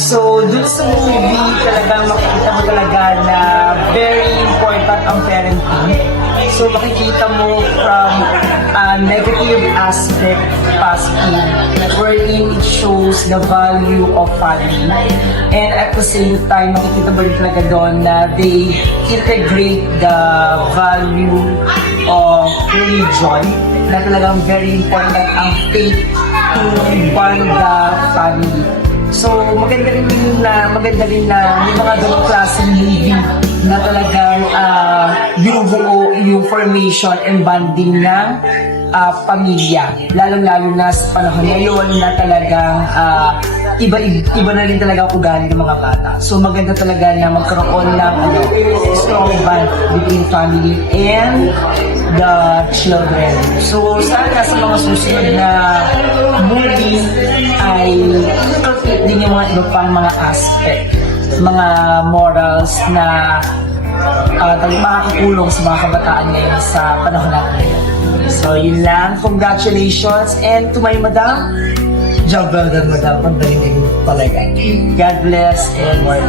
So, dun sa movie, talagang makikita mo talaga na very important ang parenting. So, makikita mo from a negative aspect, positive, wherein it shows the value of family. And at the same time, makikita mo rin talaga doon na they integrate the value of religion, na talagang very important ang faith to bond the family. So, maganda rin na yung mga ganong klaseng movie na talagang binubuo yung formation and bonding ng pamilya. Lalong-lalo na sa panahon ngayon na talagang iba na rin talaga ang ugali ng mga bata. So, maganda talaga na magkaroon ng strong bond between family and the children. So, sana sa mga susunod na movie ay complete din yung mga iba pang mga aspect, mga morals na makakatulong sa mga kabataan ngayon sa panahon natin ngayon. So, yun lang. Congratulations. And to my madam, job well done, madam. Ang galing palagay. God bless and more.